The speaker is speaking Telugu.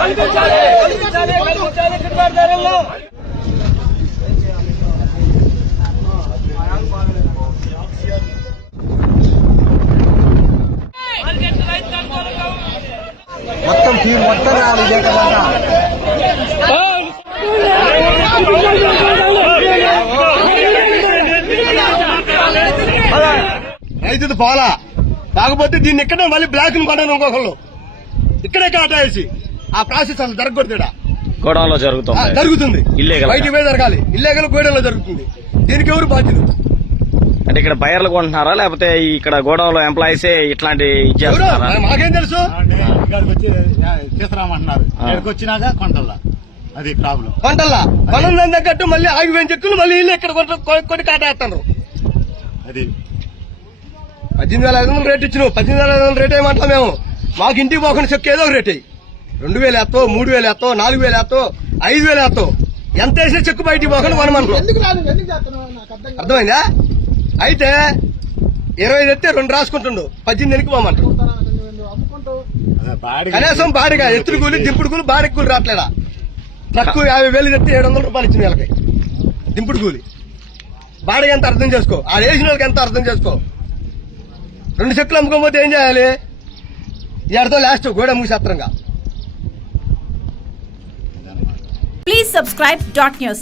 కల్పించాలి కల్పించాలి ధరల్లో మొత్తం టీం మొత్తం రావాలి ఇదే కదా. రైతుది పోలా. కాకపోతే దీన్ని ఇక్కడే మళ్ళీ బ్లాక్ని కొనను ఇంకొకళ్ళు. ఇక్కడే కాటా వేసి ఆ ప్రాసెస్ అసలు జరగకూడదు ఆ, జరుగుతుంది. జరుగుతుంది గా. బయట జరగాలి. ఇల్లేగల్ గోడెల్లో జరుగుతుంది. దీనికి ఎవరు బాధ్యులు? అంటే ఇక్కడ బయర్లు కొంటున్నారా? లేకపోతే ఇక్కడ గోడౌన్లో ఎంప్లాయీసే ఇట్లాంటి ఇచ్చేస్తున్నారా మాకేం తెలుసు? తీసుకురామంటున్నారు. ఇక్కడికి వచ్చినాక కొంటల్లా. అది ప్రాబ్లం. తగ్గట్టు మళ్ళీ ఆగిపోయిన చెక్కులు మళ్ళీ ఇక్కడ కొట్ట- కొ- కొట్టి కాటేస్తున్నారు. అది. పద్దెనిమిది వేల ఐదు వందలు రేట్ ఇచ్చినావు. పద్దెనిమిది వేల ఐదు వందలు రేట్ వేయమంటాం మేము? మాకు ఇంటికి పోకుండా చెక్కు ఏదో ఒక రేట్. రెండు వేలు ఎత్తావు మూడు వేలు ఎత్తావు నాలుగు వేలు ఎత్తావు ఐదు వేలు ఎత్తావు ఎంత వేసినా చెక్కు బయటికి పోకుండా కొనమంటాం అర్థమైందా? అయితే ఇరవై ఎత్తే రెండు రాసుకుంటుండు. పద్దెనిమిది ఎనికి పోమంటారు. అదే బాడీ కనీసం బాడిగా ఎత్తుడు కూలి దింపుడు కూలి బాడికి కూలి రావట్లేదా? ట్రక్కు యాభై వేలు తెస్తే ఏడు వందల రూపాయలు ఇచ్చిన వీళ్ళకి. దింపుడు కూలి. బాడిగ ఎంత అర్థం చేసుకో? ఆ వేసిన వాళ్ళకి ఎంత అర్థం చేసుకో? రెండు చెక్కులు అమ్ముకోకపోతే ఏం చేయాలి? ఈ అర్థం లాస్ట్ గోడ మూసేత్రంగా Please subscribe dot news.